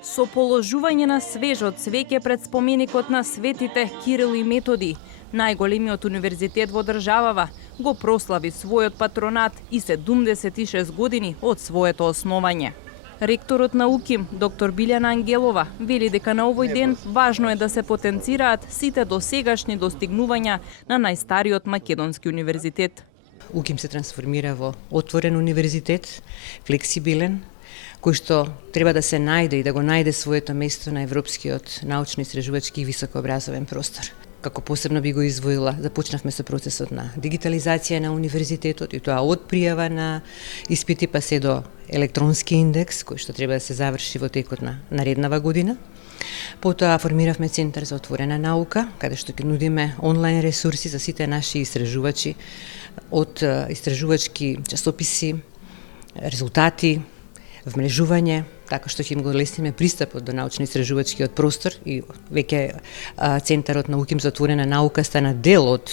Со положување на свежо цвеќе пред споменикот на светите Кирил и Методи, најголемиот универзитет во државава го прослави својот патронат и 76 години од своето основање. Ректорот на УКИМ, доктор Билјана Ангелова, вели дека на овој ден важно е да се потенцираат сите досегашни достигнувања на најстариот македонски универзитет. УКИМ се трансформира во отворен универзитет, флексибилен, кој што треба да се најде и да го најде своето место на европскиот научно-истражувачки и високообразовен простор. Како посебно би го издвоила, започнавме со процесот на дигитализација на универзитетот и тоа од пријава на испити па се до електронски индекс, кој што треба да се заврши во текот на нареднава година. Потоа формиравме Центар за отворена наука, каде што ќе нудиме онлайн ресурси за сите наши истражувачи, од истражувачки часописи, резултати, вмрежување, така што ќе им го лесниме пристапот до научно-истражувачкиот простор и веќе Центарот на УКИМ за отворена наука стана дел од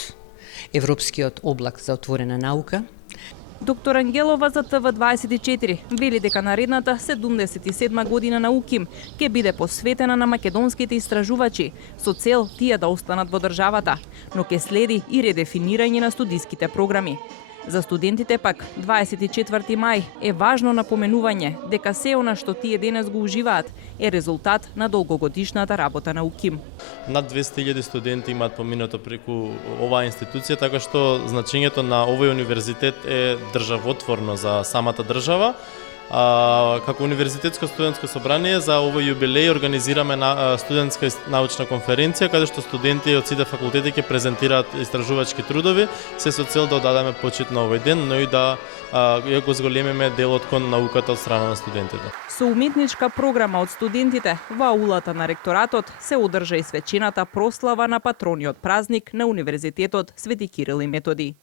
Европскиот облак за отворена наука. Доктор Ангелова за ТВ24 вели дека наредната 77 година на УКИМ ќе биде посветена на македонските истражувачи со цел тие да останат во државата, но ќе следи и редефинирање на студиските програми. За студентите пак 24 мај е важно напоменување дека се она што тие денес го уживаат е резултат на долгогодишната работа на УКИМ. Над 200.000 студенти имаат поминато преку оваа институција, така што значењето на овој универзитет е државотворно за самата држава. Како Универзитетско студентско собрание за овој јубилеј организираме студентска научна конференција каде што студенти од сите факултети ќе презентираат истражувачки трудови, се со цел да одадеме почит на овој ден, но и да го зголемиме делот кон науката од страна на студентите. Со уметничка програма од студентите во аулата на ректоратот се одржа и свечената прослава на патрониот празник на Универзитетот Свети Кирил и Методи.